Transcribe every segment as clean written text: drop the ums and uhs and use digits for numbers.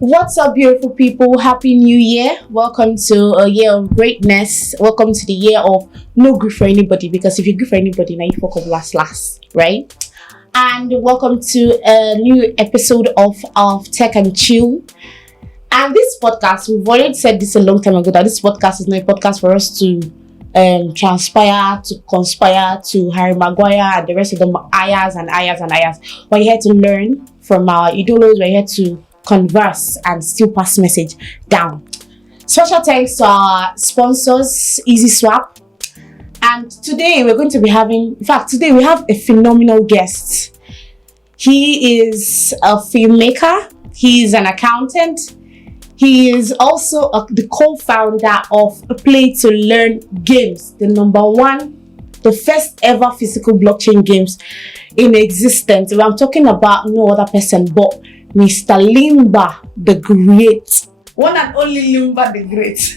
What's up, beautiful people? Happy New Year. Welcome to a year of greatness. Welcome to the year of no grief for anybody, because if you grief for anybody, now you fuck up last, right? And welcome to a new episode of Tech and Chill. And this podcast, we've already said this a long time ago, that this podcast is not a podcast for us to transpire, to conspire, to Harry Maguire and the rest of them ayahs and ayahs and ayahs. We're here to learn from our idols. We're here to converse and still pass message down. Special thanks to our sponsors, Easy Swap. And today we're going to be today we have a phenomenal guest. He is a filmmaker. He is an accountant. He is also the co-founder of Play to Learn Games, the first ever physical blockchain games in existence. I'm talking about no other person but Mr. Limbathegreat. One and only Limbathegreat.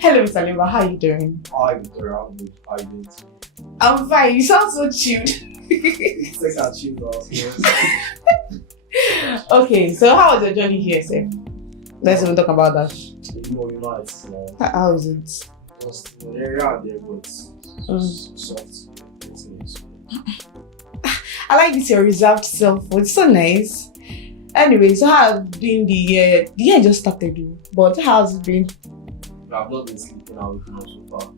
Hello, Mr. Limba. How are you doing? I'm good. How are you doing? I'm fine. You sound so chilled. It's like I chilled out. Okay, so how was your journey here, sir? Let's even talk about that. It's How is it? just the area out there, but soft. It's nice. I like this your reserved self. It's so nice. Anyway, so how has been the year? The year just started, but how has it been? I've not been sleeping out with so far.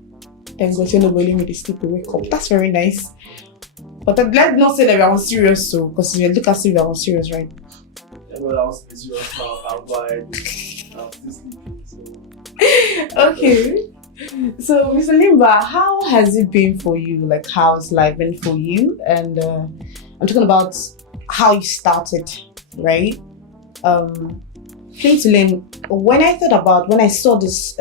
Thank God you're not willing me to sleep and wake up. That's very nice. But let's not say that we're on serious, so because if you look at it, we're on serious, right? Yeah, but I was serious now. I'm tired. I'm still sleeping. So. Okay. So, Mr. Limba, how has it been for you? Like, how's life been for you? And I'm talking about how you started, right? Play to Learn. When I saw this,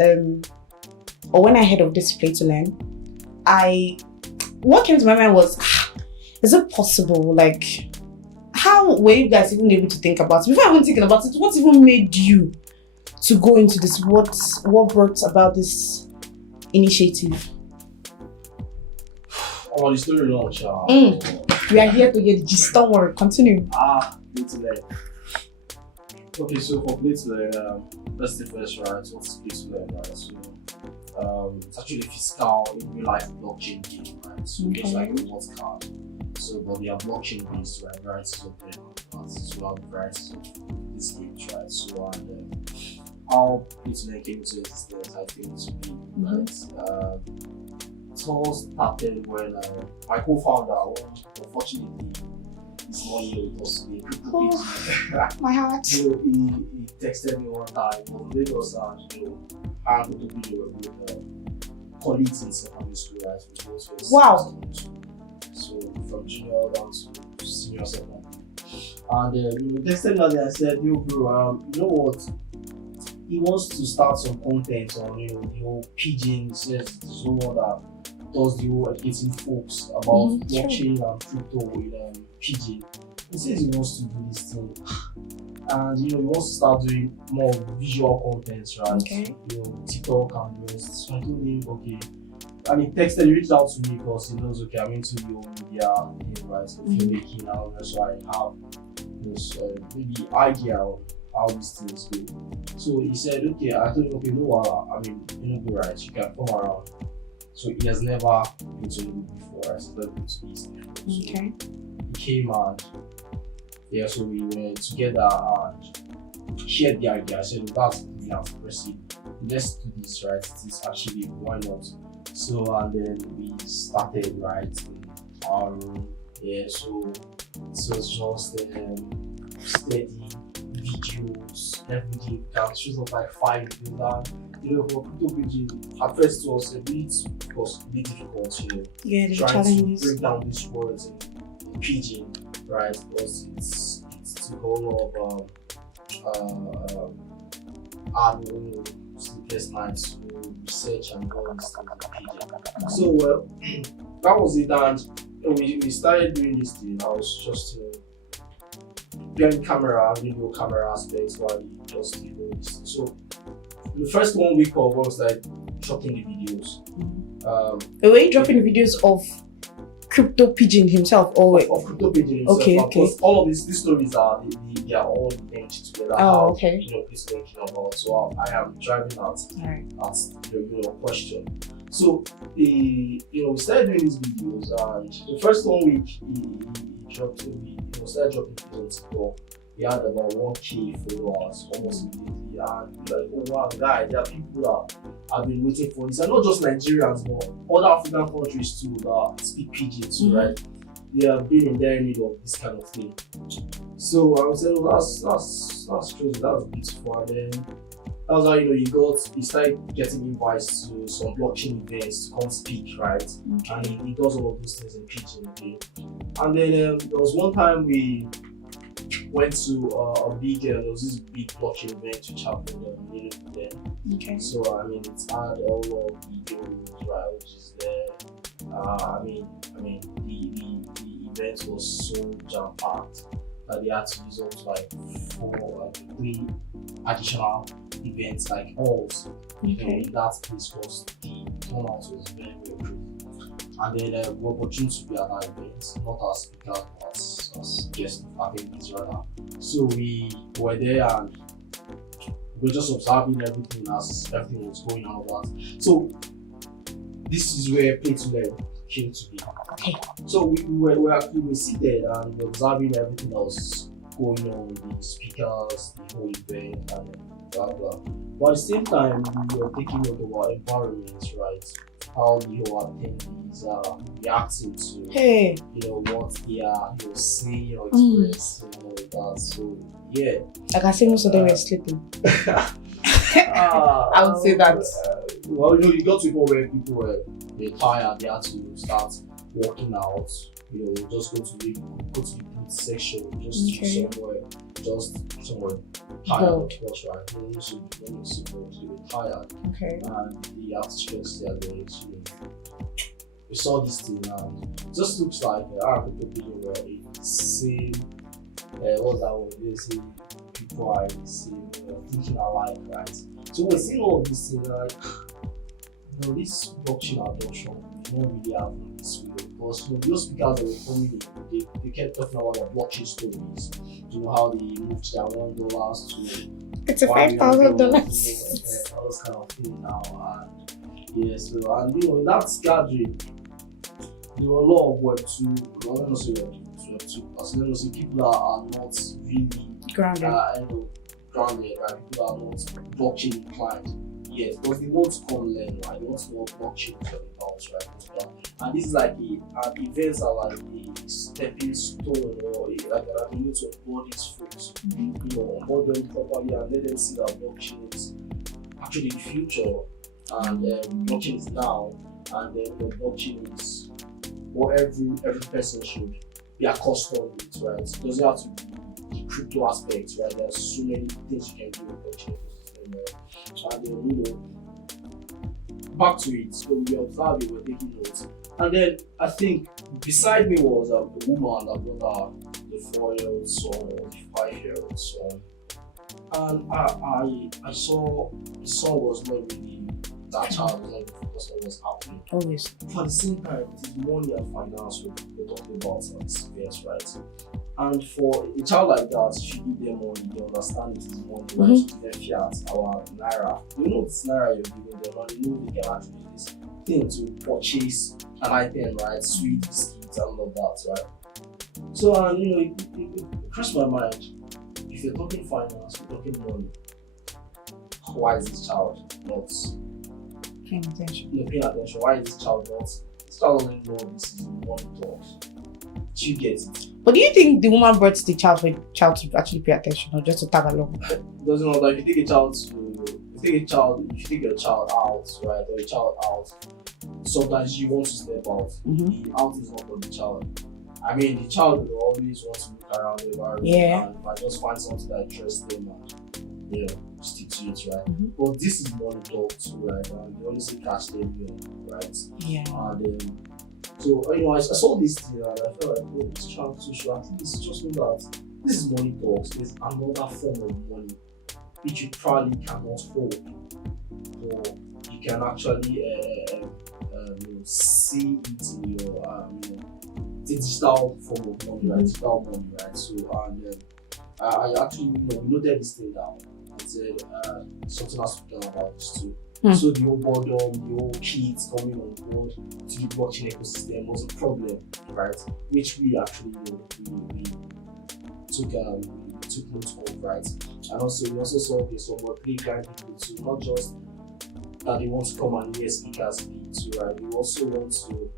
or when I heard of this Play to Learn, what came to my mind was, is it possible? Like, how were you guys even able to think about it? Before even thinking about it, what even made you to go into this? What brought about this initiative? Oh, the story launch. We are here to get the gist. Don't worry, continue. Play to Learn. Okay, so for Play to Learn, first thing first, right? What's Play to Learn, right? So, it's actually a physical, in real life blockchain game, right? So it's like a rewards card. So, but they are blockchain based, right? Varieties of them, so we have varieties of these games, right? So, and how Play to Learn came into existence, I think, to be, right? It all started when my co-founder, unfortunately, is not here with us today. My heart. He texted me one time from Lagos, and I had to video with colleagues in secondary school, right? Wow. So from junior down to senior secondary. And he texted me and I said, yo bro, you know what? He wants to start some content on the whole pidgin. He says there's no one that does the whole educating folks about blockchain and crypto in pidgin. He says he wants to do this thing. And he wants to start doing more visual content, right? Okay. TikTok and the rest. So I told him, okay. And he reached out to me because he knows, okay, I'm into the media, right? So filmmaking now, so I have this maybe idea of how these things go. So he said, okay, I told him, okay, no, go right, you can come around. So he has never been to Lagos before, right? He's never been to East before. So he came and so we were together and shared the idea. I said, that's we have to proceed. Let's do this, right? It's actually why not? So and then we started, right? So it was just steady videos every day. That shows up like 5 videos. For crypto pidgin, at first it was a bit difficult, Yeah, the trying challenges. to break down these words in pidgin, right? Because it's a whole lot of hard sleepless nights to research and go and stuff in pidgin. So that was it, and we started doing this thing. I was just doing video camera aspects while we just this thing. So the first 1 week of was like dropping the videos. Were you dropping videos of crypto pigeon himself, or of crypto pigeon himself. Okay, Of okay. course, all of these stories are they are all linked together. Oh, okay. It's thinking about. So I am driving Alright. at your question. So we started doing these videos, and the first 1 week he dropped started dropping videos on TikTok. He had about 1K followers almost immediately, and we're like, oh wow, guys, there are people that have been waiting for this, and not just Nigerians, but other African countries too that speak pidgin too, right? They have been in their need of this kind of thing. So I would say, well, that's crazy, that's beautiful. And then that's how he started getting invites to some blockchain events to come speak, right? And he does all of those things in pidgin, okay? And then there was one time we went to there was this big blockchain event which happened then. Okay. So it's had a lot of videos, right, which is there. The event was so jam packed that they had to use up to 3 additional events like halls. Okay. That place was the turnout was very, very crazy. And then we were opportunity to be at that event, not as speakers, but as guest attendees rather. So we were there and we were just observing everything as everything was going on about. So this is where play to learn came to be. Okay. So we were seated and observing everything that was going on with the speakers, the whole event, and blah blah. But at the same time, we were taking note of our environment, right? How the whole attendees are reacting to what they are saying or expressing and all that. So yeah. I can say most of them were sleeping. I would say that. You got to a point where people were tired, they had to start walking out, just go to the boot section, somewhere tired, of course, right? When you were tired, Okay. and they had to stretch their legs, We saw this thing and it just looks like Arabic opinion where the same, what's that word? They say people are the same, thinking alike, right? So we're seeing all of these things like, this blockchain adoption is not really happening this way. Because those speakers that were coming in, they kept talking about their blockchain stories. How they moved their $1 to it's a $5,000. Those kind of thing now. And in that gathering, there were a lot of Web2, let me say Web2, as let me say people that are not really Grounded. Grounded, right? People that are not blockchain inclined. Yes, because they want to come learn, right? They want to know what blockchain is all about, right? And this is like events are like a stepping stone or like a need to onboard these folks, onboard them properly and let them see that blockchain is actually the future and blockchain is now, and then the blockchain is what every person should be accustomed with, right? It doesn't have to be the crypto aspects, right? There's so many things you can do with blockchain. And then, back to it, so we observed, we were taking notes. And then I think beside me was a woman that brought the 4-year-old son or the 5-year-old son. And I saw the son was not really, that child was not focused on what's happening. Always. But at the same time, it is money and finance we're talking about at this event, right? And for a child like that, if you give them money, they understand it is money, right? You give them fiat, our naira. You know it's naira you're giving them, and you know they can actually do this thing to purchase an item, right? Sweet biscuits and all of that, right? So, it crossed my mind. If you're talking finance, you're talking money. Why is this child not Paying attention? Paying attention. Why is this child not? This child doesn't know this is money talks. Do you get it? But do you think the woman brought the child for the child to actually pay attention or just to tag along? It doesn't matter. If you take your child out, right, or a child out, sometimes you want to step out. The out is not for the child. The child will always want to look around the environment and might just find something that interests them and stick to it, right? But this is money talk too, right? And they always say catch them young, right? Yeah. And so I saw this thing and I felt like, this child too should at least just know that this is money talks. There's another form of money which you probably cannot hold, or you can actually see it in your digital form of money, right? Digital money, right? So and I actually noted this thing down and said something has to be done about this too. So the whole boredom, the whole kids coming on board to the blockchain ecosystem was a problem, right? Which we actually we took note of, right? And also we also saw some web3 grind people too, not just that they want to come and hear speakers speak too, right? We also want to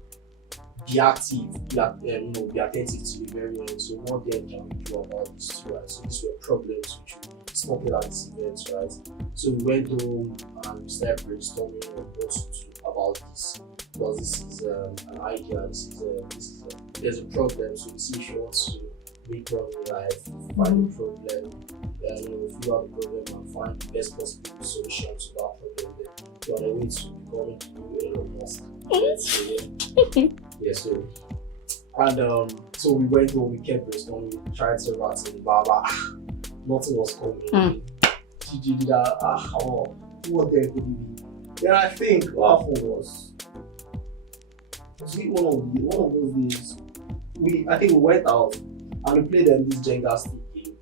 be active, be attentive to the very end. So what then can we do about this too, right? So these were problems which we spotted at this event, right? So we went home and we started brainstorming on what to do about this, because this is an idea. There's a problem. So we see if you want to make your life, find the problem, figure out the problem and find the best possible solution to that problem. Then you're on the way to becoming the new Elon Musk. So we went home, we kept brainstorming, we tried to write in blah blah. Nothing was coming. She did that. What there could be? Then I think what happened was it one of those days. I think we went out and we played this Jenga stick game.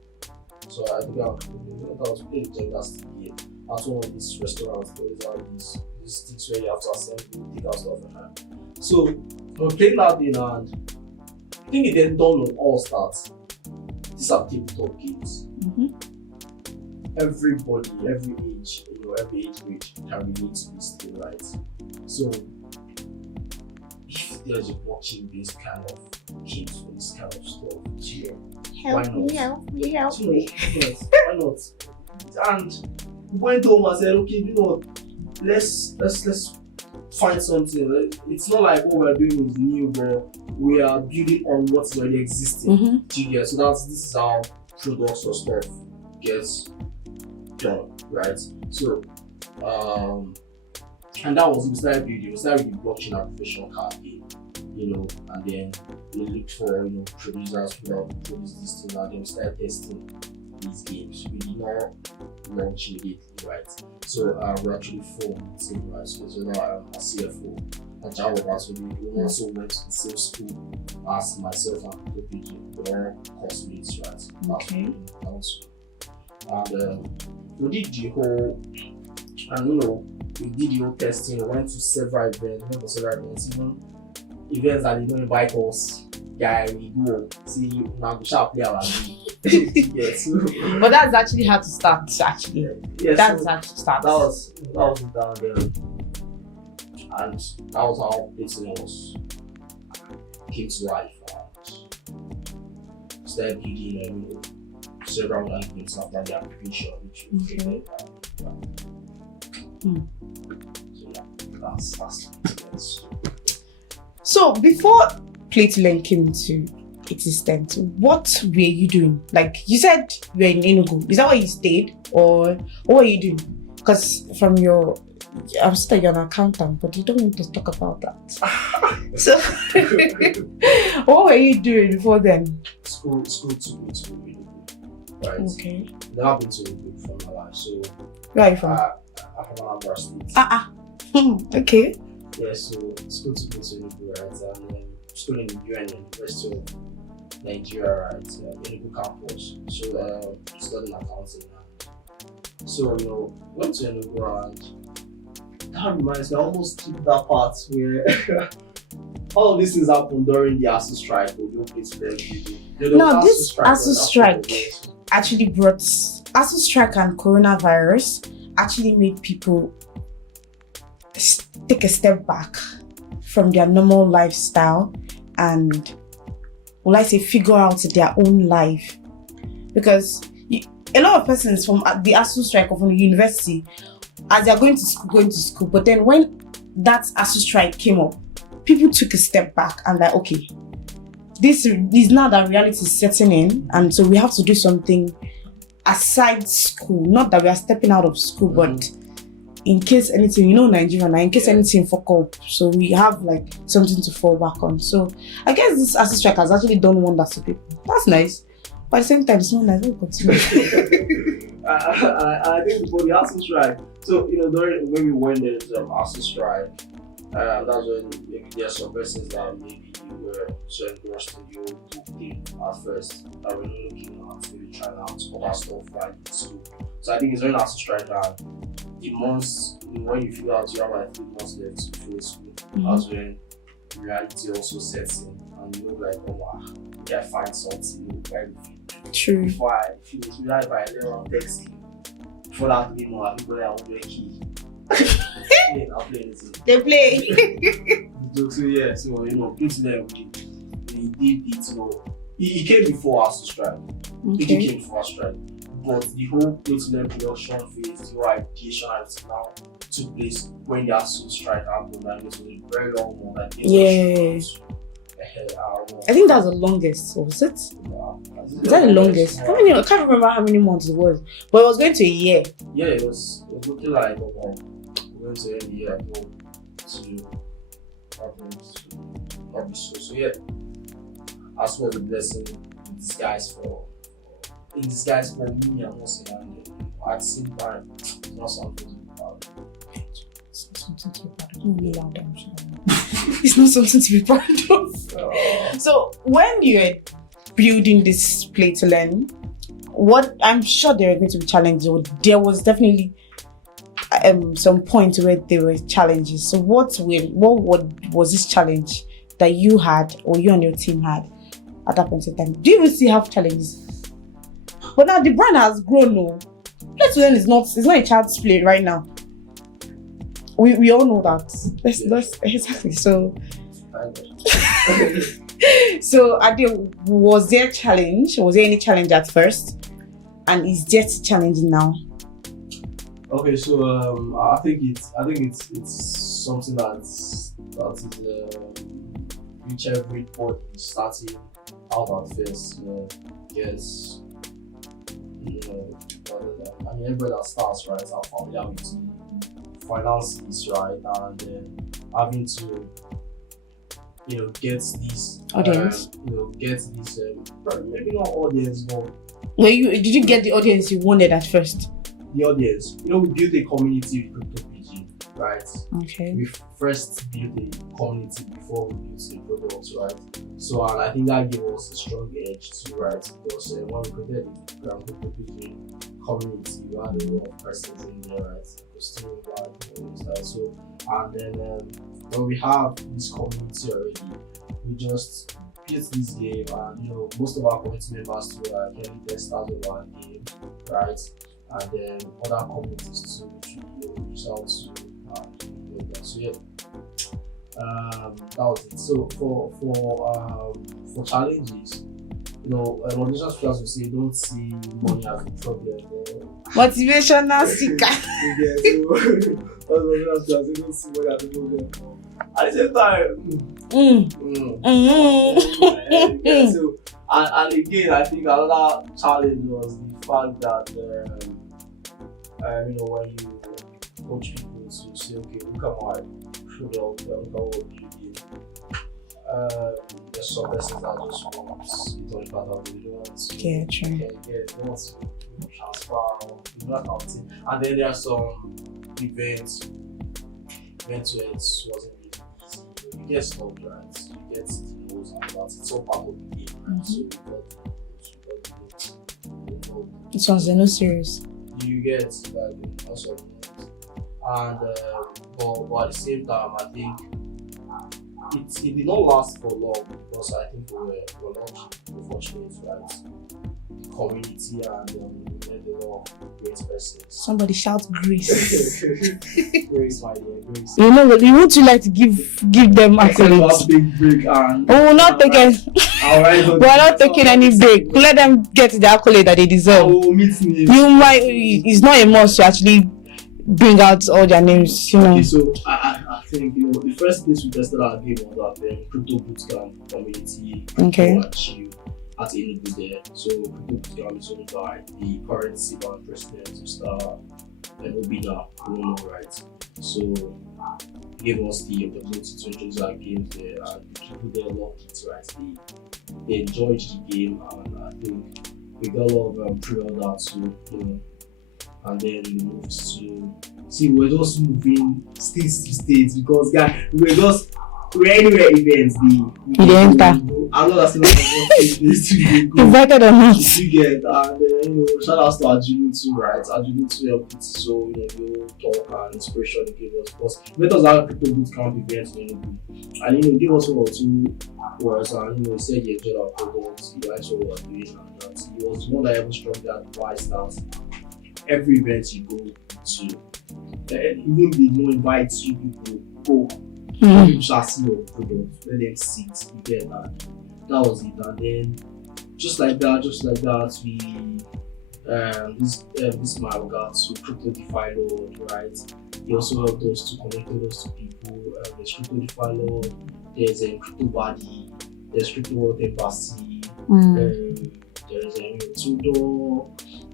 So I think we went out to play the Jenga stick game at one of these restaurants. There are these sticks where you have to assemble, take out stuff and that. So we played that thing, and I think it then dawned on us that these are tabletop games. Everybody, every age group can relate to this thing, right? So if there's a blockchain based kind of games for this kind of stuff, why not? Yes, why not? And we went home and said, okay, let's find something. It's not like what we're doing is new, but we are building on what's already existing. So this is how products or stuff gets done, right? So and that was we started with the blockchain application card game, and then we looked for producers who have produced this thing, and then we started testing these games. We did not launch immediately, right? So we actually formed the team, right? So now I'm a CFO, and John was also we also went to the same school as myself and Kopiji. We're all classmates, right? Okay. And we did the whole, we did the whole testing. We went to several events, even events that they don't invite us. Yeah, we go see now we shall play our game. Yes. But that's actually how to start. Actually, that's how to start. That was down there, and that was how this came to life. And started building, several games after the application, which we created. So yeah, that's it. So before Play to Learn came into existence, what were you doing? Like you said, you were in Enugu. Is that where you stayed, or what were you doing? Because from I'm still you're an accountant, but you don't want to talk about that. So, what were you doing before then? School to Enugu, right? Okay. Never been to Enugu from my life, so. Where are you from? I'm from Anambra State. Okay. Yeah, so school to Enugu, right? And school in the University of Nigeria, right? Enugu campus. So studying accounting. So went to Enugu, and that reminds me, I almost skipped that part where all of these things happened during the ASU strike. This ASU strike actually brought ASU strike and coronavirus actually made people take a step back from their normal lifestyle and, will I say, figure out their own life. Because a lot of persons from the ASU strike or from the university, as they're going to school, but then when that ASU strike came up, people took a step back and like, okay, this is now that reality is setting in, and so we have to do something aside school. Not that we are stepping out of school, but in case anything, Nigeria now, in case anything fuck up, so we have like something to fall back on. So I guess this ASU strike has actually done wonders to people. That's nice, but at the same time, it's not nice. We'll continue. I think before the ASU strike, so during when we went there to ASU strike, That's when maybe there are some persons that maybe were so engrossed in the old book thing at first that we're not looking at maybe trying out other stuff like in school. So I think it's very nice to strike that the months when you figure out you have like 3 months left to finish school, that's when reality also sets in and you know like, oh wow, I find something like True. before I finish, maybe if I learn on text before that 3 months, I think I want to key. I'll play anything. They play. So yeah, so you know, it's there. He did it. You know, he came before us to strike. He came before us to strike. But the whole play-to-learn production phase, the whole ideation and now took place when the actual strike happened. And it was a very long one. Like, Yeah. I think that's the longest. Was it? Yeah. Is that the longest? How many? I can't remember how many months it was, but it was going to a year. Yeah, it was looking like going to end the year to happens to not be so. So yeah, as well the blessing in disguise for me and also at the same time it's not something to be proud of. It's not something to be proud of. Really loud, I'm sure. It's not something to be proud of. So when you're building this play to learn, what I'm sure there are going to be challenges. There was definitely some point where there were challenges. So what was this challenge that you had or you and your team had at that point in time? Do you even still have challenges? But now the brand has grown. No, play to learn is not a child's play right now. We all know that. Let's exactly. So so Ade, was there a challenge? Was there any challenge at first? And is there a challenge now? Okay, so I think it's something that is which everybody starting out at first, yes. I mean, everybody that starts, right, are familiar with finances, right, and then having to, get these audience, maybe not audience, but did you get the audience you wanted at first? The audience, we built a community with CryptoPG, right? Okay. We first built a community before we built the products, right? So, and I think that gave us a strong edge too, right? Because when we created the CryptoPG community, we had a lot of persons in there, right? Still like, so, and then when we have this community already, we just built this game, and most of our community members too are early testers of our game, right? And then other communities to reach out to so yeah, that was it. So for challenges, motivational speakers will say don't see money as a problem. Motivational speaker. Motivational speakers don't see money as a problem. At the same time, so and again, I think another challenge was the fact that when you coach people to say, okay, look at my product, look at what we're doing. There's some persons that just want it on part of it. They don't want to true. They don't want to transfer or accounting. And then there are some events where it wasn't really easy. You get stuff, right? You get the nose and that. It's all part of the game, right? So you got the This one's no serious. You get like also, and but at the same time, I think it did not last for long because I think we were not unfortunate, right? The community and we met a lot of great persons. Somebody shout grace. Grace, my dear, grace. You want to like to give them accolades. Big break and we will not take it. We are not taking any break. Let them get the accolade that they deserve. You might. It's not a must to actually bring out all their names. Okay, so I think the first place we tested our game was at Crypto Bootcamp community. Okay. At Enugu there. So Crypto Bootcamp is owned by the current Sivan president, Mr. Obina, right? So he gave us the opportunity to introduce our games there, and the people there loved it, right? They enjoyed the game, and I think we got a lot of pre-order too, and then we moved to See, we were just moving states to states because we were anywhere events. You enter. I'm not asking about what this to go. Invited or not? You get, and shout out to Arjuna too, right? Arjuna too helped it, so we all talk and inspiration he gave us. Because we met us at crypto boot camp event and gave us 1 or 2 words, and he said he enjoyed our products, he likes what we were doing, and that he was one that even strongly advised that every event you go to, even if they don't invite you, people go. People shall see your product, let them see it, you get that. That was it, and then just like that, we this man got to crypto DeFi Lord, right? He also helped us to connect us to people. There's crypto DeFi Lord, there's a crypto body, there's crypto world embassy, there's a Tudor,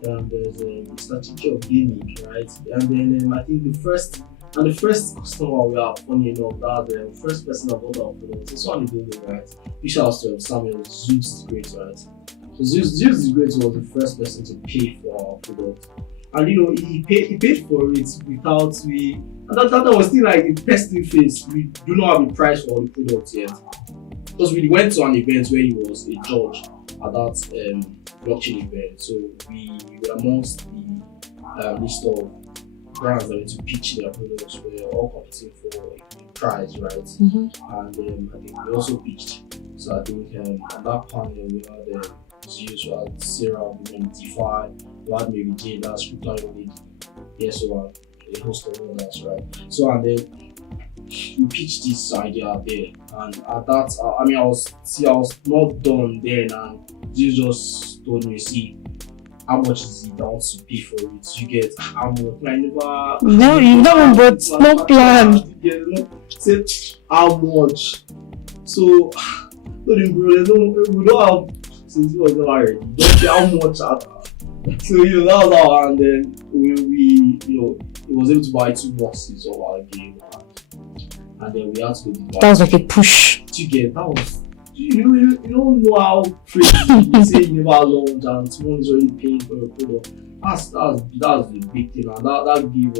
there's a strategy of gaming, right? And then I think the first customer we are funny enough that the first person that bought our product is one in the right? Big shout out to Samuel Zeus the Great, right? So Zeus the Great was the first person to pay for our product. And he paid for it without and that was still like a testing phase. We do not have a price for the product yet. Because we went to an event where he was a judge at that blockchain event. So we were amongst the list of brands that were to pitch their products. We were all competing for a prize, right? And I think we also pitched. So I think on that panel we had Zeus, we had Sarah, we had DeFi, we had Mary Jane, that's crypto lady. Yeah, so a host of others, right? So and then we pitched this idea there, and at that, I was not done then, and Zeus just told me, see, how much is it down to pay for it? You get how much? I never. No, you don't, but no plan. Say how much. So, we don't have, since we was not already, don't say how much. So that was how, and then we it was able to buy 2 boxes of our game, and then we had to go. That was like a push. To get that was. You don't know how crazy you say you never launch and someone is already paying for your product. That's the big thing, and that gave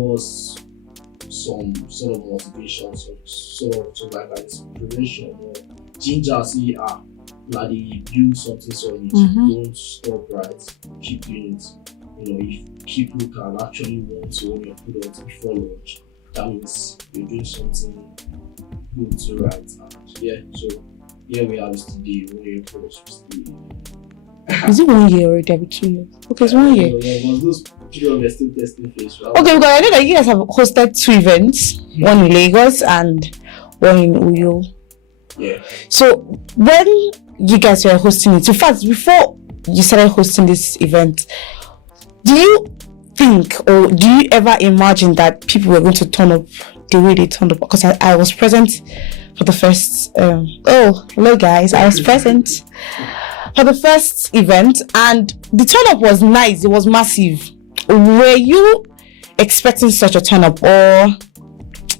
us some sort of motivation, some sort of like an inspiration or ginger. Say like they build something solid, don't stop, right? Keep doing it. If people can actually want to own your product before launch, that means you're doing something good to write. And so here we are today, 1 year plus. Is it 1 year or 2 years? Okay, it's 1 year. Was those people were still testing phase, right? Okay, because I know that you guys have hosted 2 events, one in Lagos and one in Uyo. Yeah. So when you guys were hosting it, in fact, before you started hosting this event, do you think or do you ever imagine that people were going to turn up the way they turned up? Because I was present for the first hello guys, I was present for the first event and the turn up was nice, it was massive. Were you expecting such a turn up, or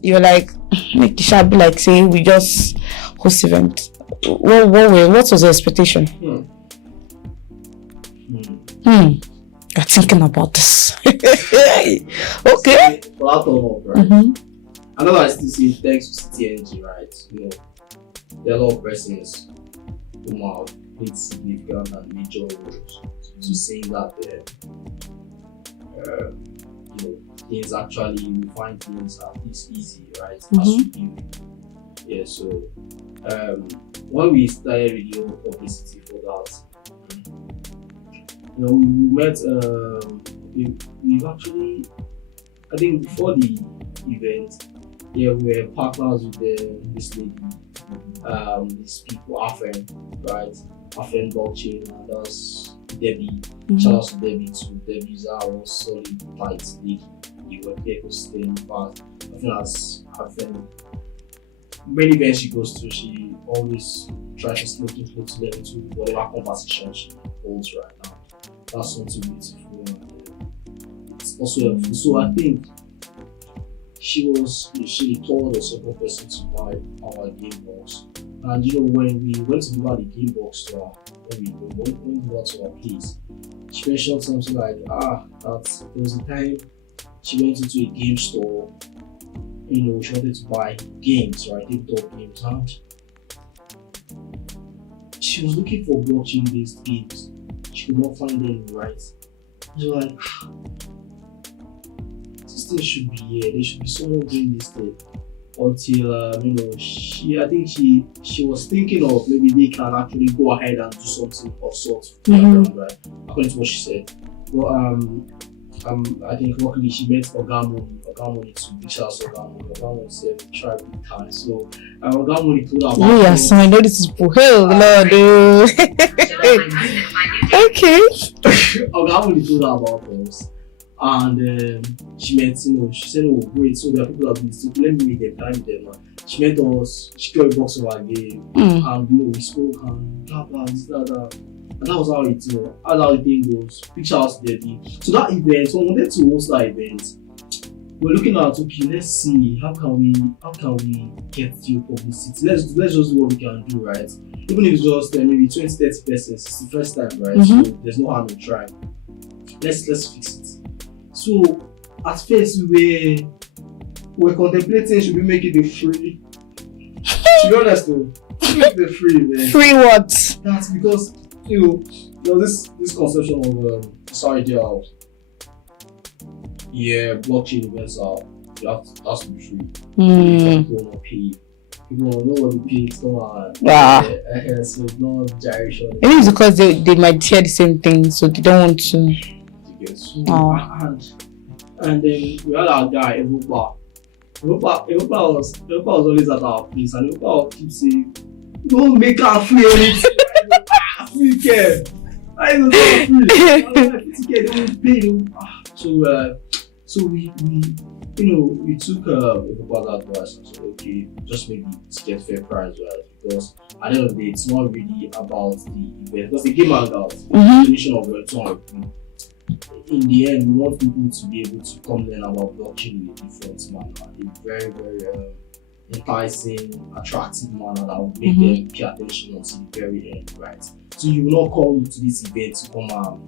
you're like, make the shall be like say we just host event? What was the expectation? You're thinking about this. Okay. Well, that turn up, right? I know I still see thanks to CTNG, right? There are a lot of persons who have played significant and major roles to saying that things actually, we find things at least easy, right? As we do. Yeah, so when we started radio publicity for that, we met, we've actually, I think before the event, we were partners with this lady, these people, Afen, right? Afen blockchain, and that's Debbie. Shout out to Debbie too. Debbie's our solid, tight lady. He worked the ecosystem, but I think as Afen, many events she goes to, she always tries to slip into them into whatever conversation she holds right now. That's something beautiful, and it's also helpful. So I think she told us second person to buy our game box. And when we went to buy the game box to her, when we got to our place, she mentioned something like, that there was a time she went into a game store, she wanted to buy games, right? Tabletop games, and she was looking for blockchain based games. She could not find any, right? She was like, this thing should be here. There should be someone doing this thing. Until I think she was thinking of maybe they can actually go ahead and do something of sort, right? According to what she said. But I think luckily she met Ogamoni to reach out to Ogamoni. Ogamoni said try with time. So Ogamoni told her about yes, I know this is hell, Lord. Okay. Ogamoni told her about those. And she met, she said, oh great, so there are people that do this, so let me meet them, time them. She met us, she got a box of our game, and we spoke and blah blah, this, that. And that was how that's how the thing goes. Picture house dirty. So that event, so I wanted to host that event. We're looking at, okay, let's see how can we get your publicity. Let's just do what we can do, right? Even if it's just maybe 20-30 persons, it's the first time, right? So there's no harm in trying. Let's fix it. So at first we were contemplating should we make it a free. To be honest though, make it a free event. Free what? That's because this conception of this idea of blockchain events has to be free. People will not pay. People will know what they pay. It's not so it's not gyration. Maybe it's because they might share the same thing, so they don't want to. And then we had our guy Evopa. Evopa was always at our place, and Evopa keep saying, "Don't make her free anything. Free care. I don't know free. Free care don't pay." So we took Evopa's advice and said, okay, just maybe get fair price, right? Because at the end of the day, it's not really about the event, because the game hangout, the mission of Web2. In the end, we want people to be able to come learn about blockchain in a different manner, a very, very enticing, attractive manner that will make them pay attention until the very end, right? So you will not come to this event to come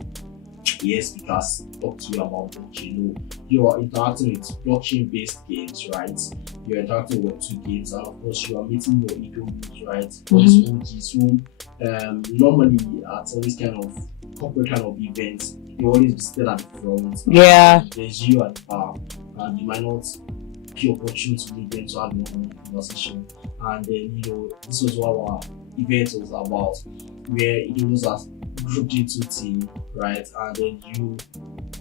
speakers talk to you about blockchain. No, you are interacting with blockchain-based games, right? You're interacting with Web2 games, and of course, you are meeting your ego groups, right? All these OGs who normally at this kind of corporate kind of events, you always be seated at the front. Yeah. There's you at the back, and you might not be opportune to meet them to have one conversation. And then this was what our event was about, where it was a grouped into team, right? And then you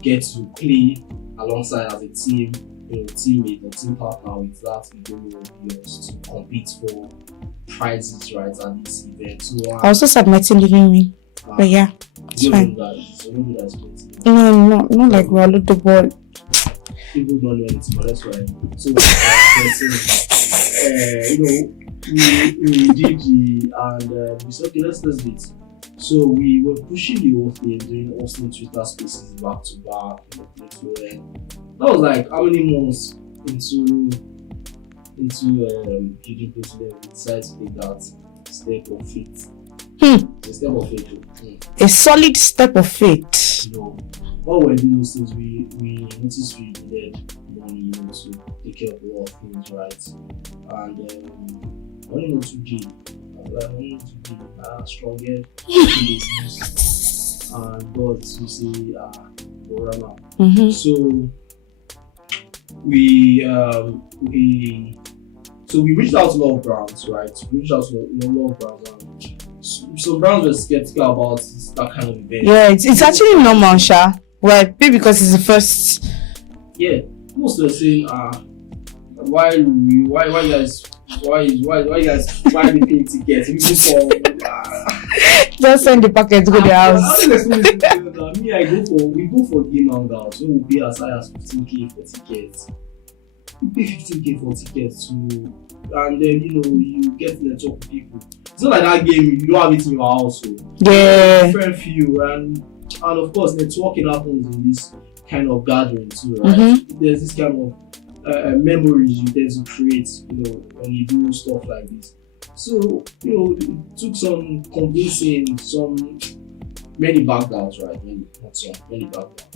get to play alongside as a team, teammate or team partner with that yours to compete for prizes, right? At this event. So I also submitted in living room. But yeah, it's fine. No, not like we are the ball. People don't know anything, but that's why. So, we did and we said, okay, let's do it. So we were pushing the whole thing, doing hosting Twitter spaces back to back. That was like how many months into building to them, we decided to take that step of faith. A step of faith. A solid step of faith. While we're doing those things, we noticed we needed money, to take care of a lot of things, right? And I only know 2G. I only know 2G. Stronger. And God, you see, Borana. So we reached out to a lot of brands, right? We reached out to a lot of brands. Some brands were skeptical about that kind of event. Yeah, it's actually normal, Sha. Well, maybe because it's the first. Yeah, most were saying, why you guys buy the pay tickets? Just send the packet to the house. We go for game hangouts, so we pay as high as 15k for tickets. You pay 15k for tickets and then you get to talk to people. It's not like that game you don't have it in your house. So yeah. Different view and of course networking happens in this kind of gathering too, right? There's this kind of memories you tend to create, when you do stuff like this. So it took some convincing, some many backed out, right? Many, not some, many backed out.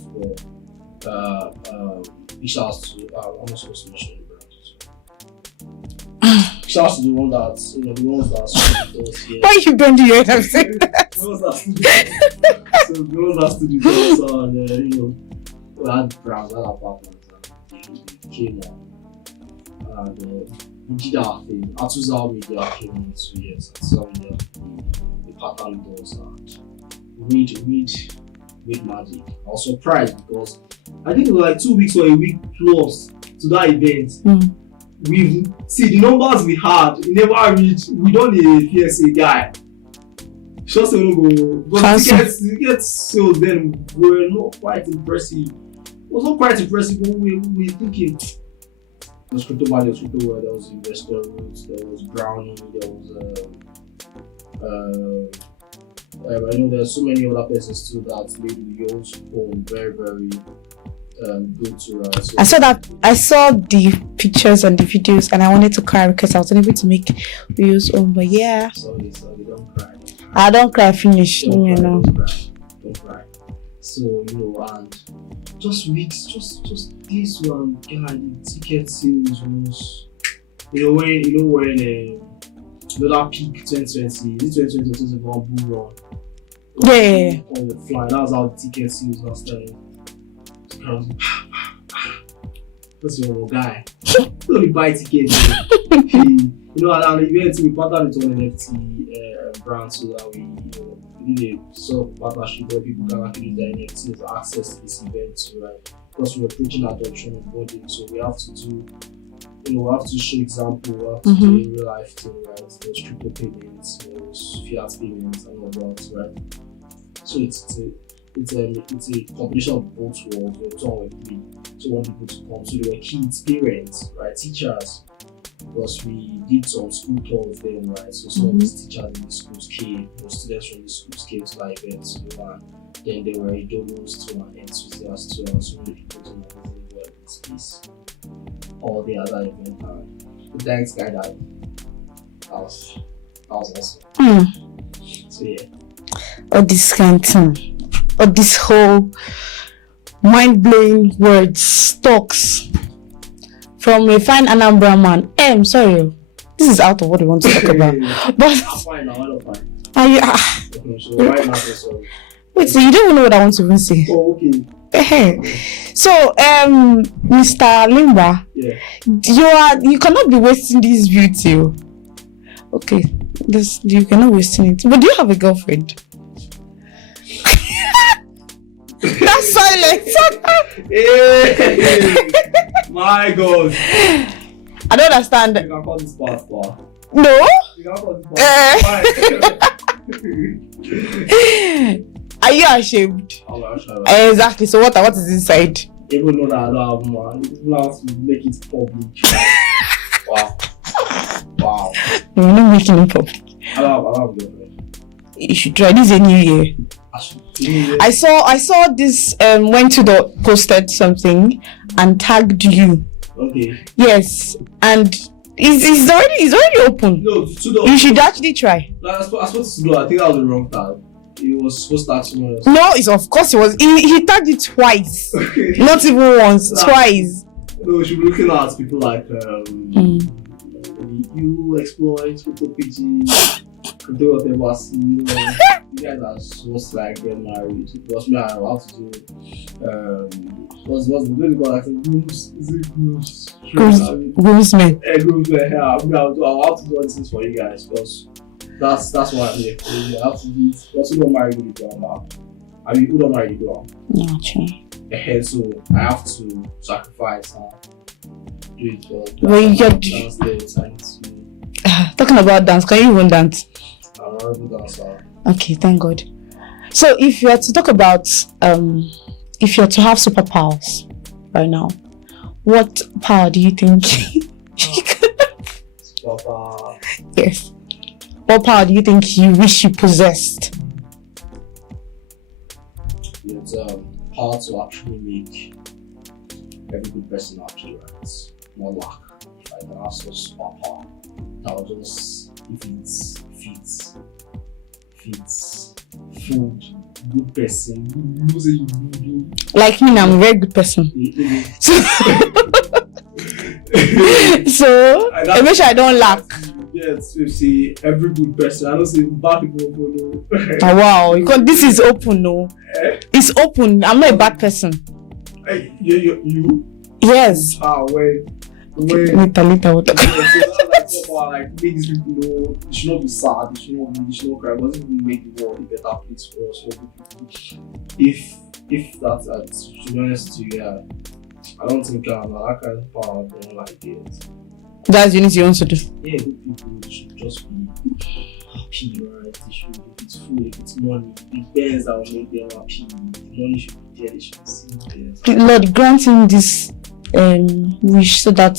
But big shouts to I'm not supposed to mention the brand. Shouts to the one that the ones that stood with us here. Why you bend your head and say that? The ones that stood with us. So the ones that stood with us and we had brands, we had apartments, and they came on. And we did our thing. Atuzel Media came in 2 years. Atuzel Media, the pattern does and read magic. I was surprised because I think it was like 2 weeks or a week plus to that event. We see the numbers we had, we never reached. We don't need a PSA guy. Just say no go. But ticket sales then were not quite impressive. It was not quite impressive, but we were thinking. There was crypto value, crypto world, there was investor roots, there was brownie, there was I know there's so many other places too that made Leo's home very, very good to so I saw the pictures and the videos and I wanted to cry because I was unable to make videos on, but yeah. Sorry, don't cry. I don't cry, finish. Don't cry. So, and just weeks, just this one guy, the ticket sales was when that peak 2020, is it 2020 bull run? Yeah. On the fly, that was how the ticket sales last time. I was like, that's your guy. You only buy tickets. And the event we partnered with one NFT brand so that we did a sort of partnership where people can actually use their NFTs access to this event too, right? Because we're preaching adoption of body, so we have to do, we have to show example, we have to do a real life thing, right? There's crypto payments, there's fiat payments and all that, right? So it's a combination of both worlds. We're talking with me, so we want people to come. So there were kids, parents, right, teachers, because we did some school tours with them, right? So some of these teachers in the schools came, students from the schools came to that event too, and then there were donos too and enthusiasts too, and so many people to know were in this space. All the other event, and thanks guy that was awesome. So yeah. All this kind of thing, all this whole mind-blowing words, talks from a fine Anambra man. I'm sorry, this is out of what we want to talk about. But I'm fine now, I'm fine. Are you? So right now, sorry. Wait, so you don't even know what I want to even say? Oh, okay. So, Mr. Limba, you cannot be wasting this beauty. Okay, you cannot waste it. But do you have a girlfriend? That's silence. Hey, my God. I don't understand. You can call this part. No. You can call this part. Are you ashamed? I'm ashamed. Exactly. So what is inside? Even though that I don't have man, people have to make it public. Wow. You're not making it public. I have a girlfriend. You should try this a new year. I saw this went to the posted something and tagged you. Okay. Yes, and it's already open. No, you should actually try. I was supposed to do. I think that was the wrong tag. He was supposed to tag someone else. No, of course it was. He tagged it twice. Okay. Not even once, twice. No, we should be looking at people like you exploit crypto PG, crypto whatever. You guys are supposed to like get married. Because me, I have to do what's the name called? Like groomsmen. Groomsmen. Yeah, I'll have to do all these things for you guys because that's why I'm here. I have to do it. Because you don't marry the girl now. I mean, you don't marry the girl. No, true. So I have to sacrifice and do it for dance talking about dance, can you even dance? I'm not a good dancer. Okay, thank God. So if you are to talk about if you are to have superpowers right now, what power do you think Superpower. Yes. What power do you think you wish you possessed? It's power to actually make every good person happy, right? More luck. If I can have such superpower, that will just, if it's food, good person. You say you. Like me, I'm a very good person. So I wish I don't lack. Yes, we see every good person. I don't say bad people follow. Oh, wow, because this is open, no. It's open. I'm not a bad person. You? Yes. When Later. like make these people know they should not be sad, they should not cry, but it will make the world a better place for us, for people. If that's to be honest to you, I don't think that kind of power I don't like it. That's the you want to do. Yeah, good people should just be happy, right? They should, if it's food, if it's money, the best that will make them happy. The money should be there, they should be seen there. Lord, grant him this wish so that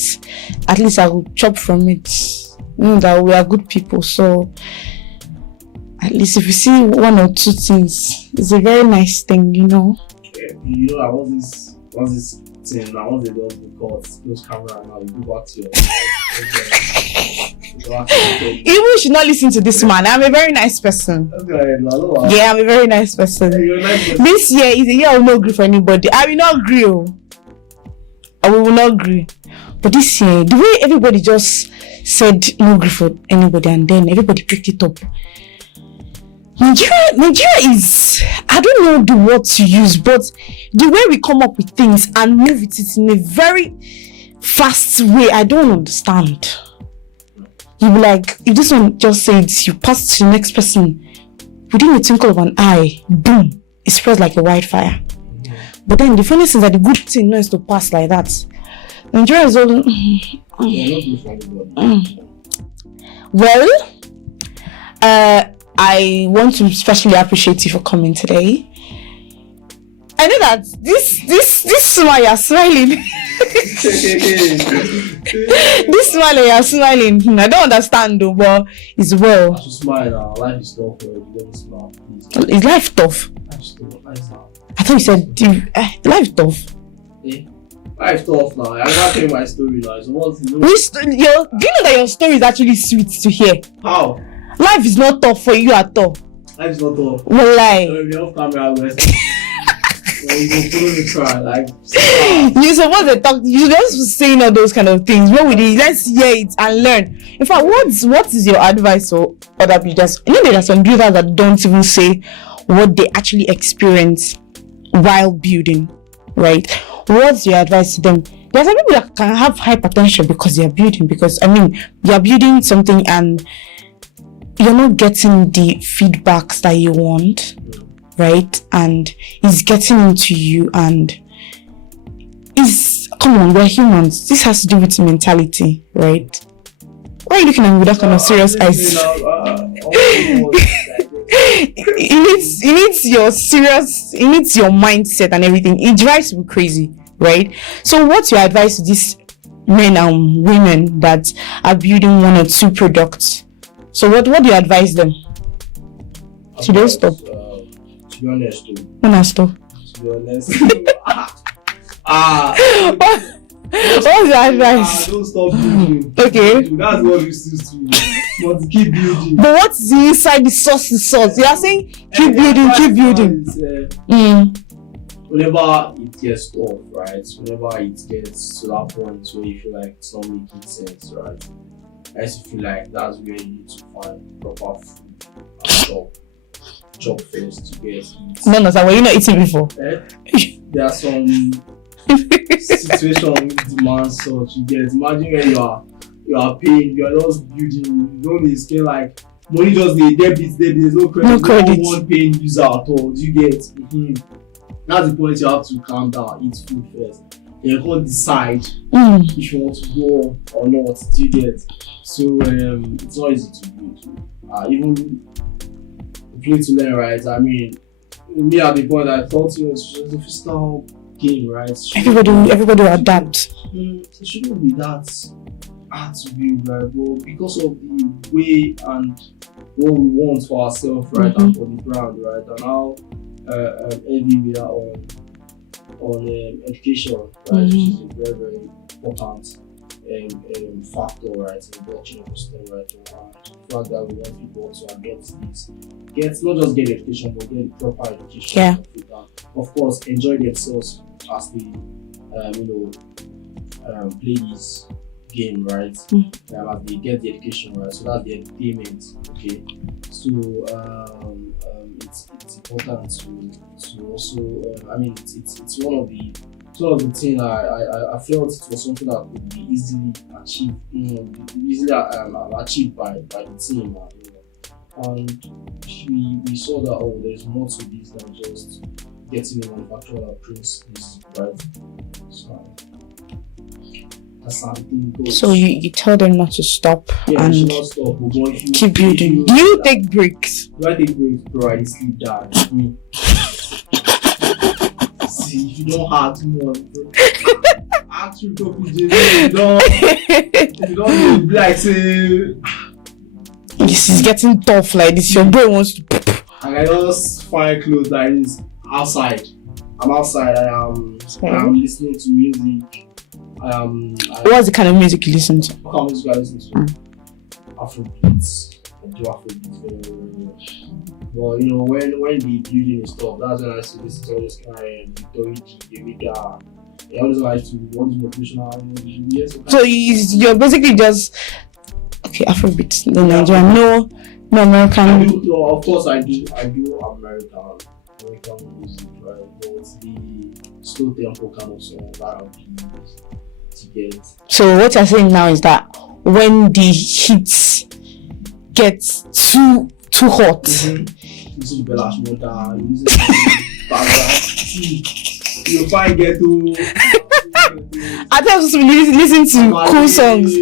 at least I will chop from it. You know that we are good people, so at least if you see one or two things, it's a very nice thing, you know. Yeah, you know, I want this thing now. Once they don't record, close camera now, you go back to your. You should not listen to this man. I'm a very nice person. Yeah, I'm a very nice person. This year is a year I will not agree for anybody. I will not agree. I will not agree. But this year, the way everybody just said no agree for anybody and then everybody picked it up. Nigeria is, I don't know the word to use, but the way we come up with things and move it in a very fast way, I don't understand. You be like, if this one just says you pass to the next person, within a twinkle of an eye, boom, it spreads like a wildfire. But then the funny thing is that the good thing knows to pass like that. Nigeria is all. Well, I want to especially appreciate you for coming today. I know that this smile you're smiling. This smile you're smiling. I don't understand though, but it's well. I should smile now. Life is tough. You don't smile, please. Is life tough? I thought you said life is tough. Yeah. Life tough now. I can't tell you my story now. So what's do you know that your story is actually sweet to hear? How? Life is not tough for you at all. Life is not tough. Well, like. You're off camera, you can follow me try, like. You're supposed to talk. You're just saying all those kind of things. What we do? Let's hear it and learn. In fact, what is your advice for other builders? You know, there are some builders that don't even say what they actually experience while building, right? What's your advice to them? There are some people that can have hypertension because they are building. Because they are building something and you're not getting the feedbacks that you want, right? And it's getting into you and come on, we're humans. This has to do with mentality, right? Why are you looking at me with that kind of serious eyes? It needs your mindset and everything. It drives you crazy, right? So what's your advice to these men and women that are building one or two products? So what do you advise them? Should they stop? To be honest, when I stop. To be honest. What's your advice? Don't stop building. Okay. That's what you see to. But keep building. But what's the inside the sauce? You are saying keep building. Whenever it gets tough, right? Whenever it gets to that point where you feel like it's not making sense, right? I just feel like that's where you need to find proper food and chop first to get eat. No, sir, were you not eating before? There are some situations with demand such you get. Imagine when you are paying, you are just building, you don't need to spend like money just the debit, there's no credit. No one paying user at all. Do you get? That's the point you have to calm down, eat food first. Then you can't decide if you want to go or not. Do you get? So it's not easy to do. Even if you need to learn, right? I mean, me at the point I thought it's just a physical game, right? Everybody will adapt. It shouldn't be that hard to build, right? But because of the way and what we want for ourselves, right, and for the brand, right, and how heavy we are on education, right, which is very, very important. factor, right, in the blockchain ecosystem, right? And the fact that we want people to get not just get education, but get the proper education. Yeah. Of course, enjoy themselves as they, play this game, right? As they get the education, right? So that's the entertainment, okay? So it's important to also, it's one of the things I felt it was something that could be easily achieved, achieved by the team, and we saw that there's more to this than just getting a manufacturer that prints this, right? So that's how the thing goes. So you tell them not to stop and you should not stop. But if you, keep building. Do you take breaks? Do I take breaks, bro? I sleep that. See, you don't have too much, bro. Actually, you don't be like say. This is getting tough like this. Your brain wants to. And I just find clothes that is outside. I'm outside. I'm listening to music. What's the kind of music you listen to? What kind of music I listen to? Afrobeats. I do Afrobeats very well. But when the building is stuff, that's when I see this all this kind of Victory G, I always like to what is motivational. Yes. So you're basically just Afrobeats, no Nigerian, no American. Of course I do American music, right? But the slow tempo kind of song that I'll be to get. So what you're saying now is that when the heat gets too hot, you listen to Bella Shmurda, you listen to Baba, you find ghetto. I tell you listen to cool songs.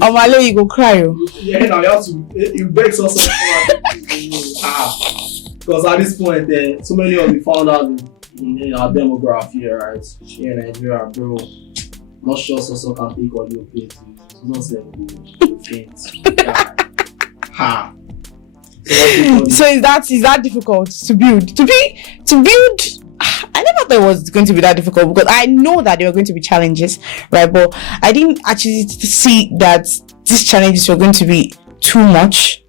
Omale, you go cry. Yeah, now you have to. It breaks us up. Because at this point, so many of the founders in our demography, right? Here in Nigeria, bro, not sure so can take audio plates. It's not saying go faint. Ha. So is that difficult to build? To build, I never thought it was going to be that difficult because I know that there were going to be challenges, right? But I didn't actually see that these challenges were going to be too much.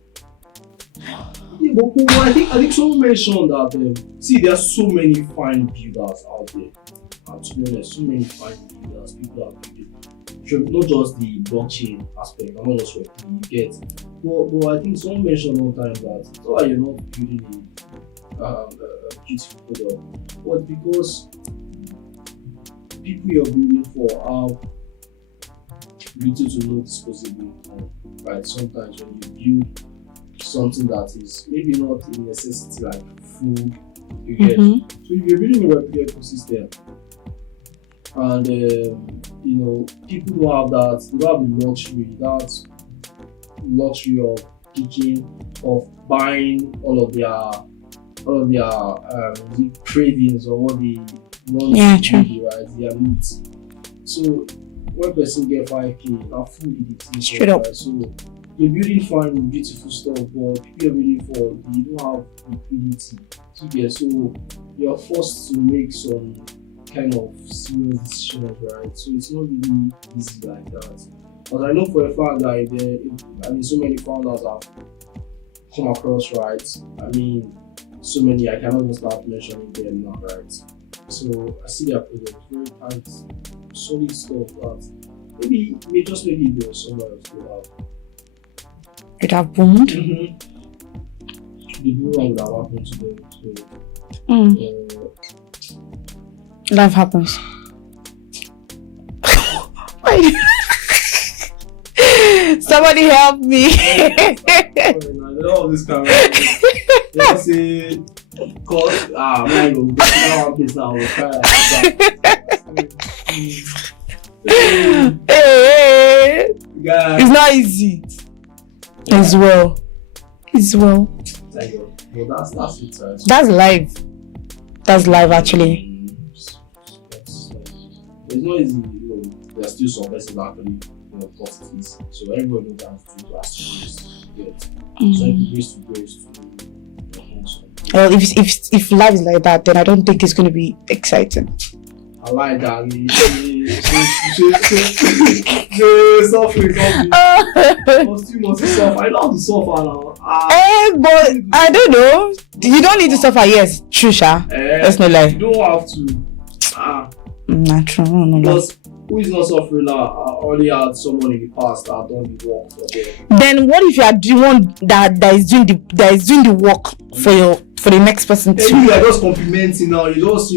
Yeah, but I think someone mentioned that there are so many fine builders out there. And to be honest, so many fine builders, people are building. Not just the blockchain aspect, and not just what you get. But I think someone mentioned one time that it's not like you're not building a beautiful product, but because people you're building for have little to no disposable income, right? Sometimes when you build something that is maybe not a necessity like food, you get. So if you're building a web3 ecosystem, and people don't have the luxury of picking, of buying all of their cravings or what they want to do, right? Their needs. So when person get 5K, now food is it. Straight up. Right? So you're building fine, beautiful stuff, but people are building for they don't have liquidity. So you're forced to make some kind of serious decisions, right? So it's not really easy like that. But I know for a fact that so many founders have come across, right? So many, I cannot even start mentioning them now, right? So I see their project very tight, solid stuff that maybe there was somewhere else it have boomed. The boom would have happened to them. So life happens. Somebody help me. All this camera. They say, cause man, go now one place now. Hey, it's not easy. It's well. Thank you. Well, that's it. That's live. That's live actually. It's not easy. There's still some persons that actually got it. So everybody knows that to ask to get. So grace to grace to well, if life is like that, then I don't think it's going to be exciting. I like that. Suffering. You must suffer. I know how to suffer now. But I don't know. You don't need to suffer. Yes, true, Sha. That's no lie. You don't have to. Not true. No. Because who is not suffering now? I already had someone in the past that done the work for them. Then what if you are the one that is doing the work for the next person too? You are just complimenting now. You're just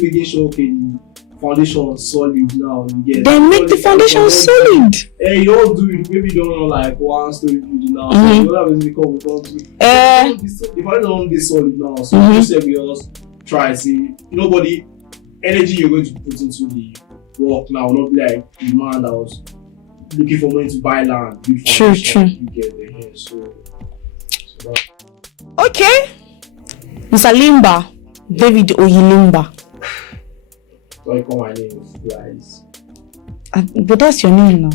making sure okay the foundation is solid now. You get then make the foundation solid. You don't do it. Maybe you don't know like one story building now. So you don't have to become the foundation don't be solid now. So you just say we just try see nobody energy you're going to put into the work now, not be like the man that was looking for money to buy land. True. You get the hair. So that. Okay. Mr. Limba, David Oyilimba. So I call my name guys. But that's your name now.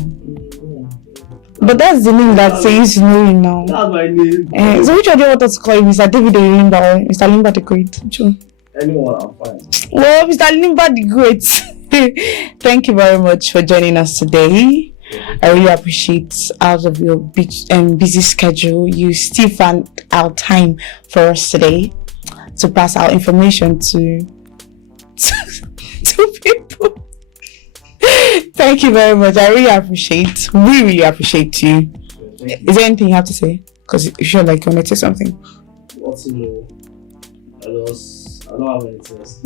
But that's the name that says you know you now. That's my name. So which one do you want us to call you? Mr. David Oyilimba or Mr. Limbathegreat? Which one? Anyone, I'm fine. Well, Mr. Limbathegreat, thank you very much for joining us today. I really appreciate out of your busy schedule, you still found out time for us today to pass our information to people. Thank you very much. I really appreciate. We really appreciate you. Is there anything you have to say? Because if you're like you want to say something. What to know? I don't have anything else.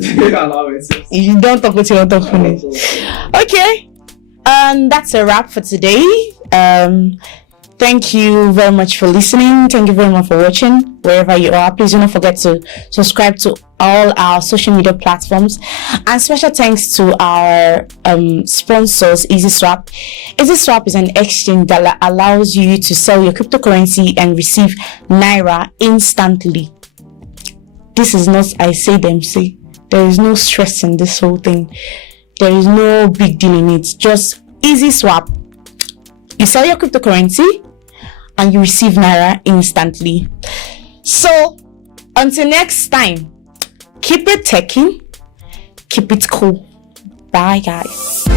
You don't talk what you want to talk finish. Okay. That's a wrap for today. Thank you very much for listening. Thank you very much for watching wherever you are. Please do not forget to subscribe to all our social media platforms. And special thanks to our sponsors, EasySwap. EasySwap is an exchange that allows you to sell your cryptocurrency and receive Naira instantly. This is not I say them say. There is no stress in this whole thing. There is no big deal in it. Just EasySwap. You sell your cryptocurrency and you receive Naira instantly. So until next time, keep it teching, keep it cool. Bye guys.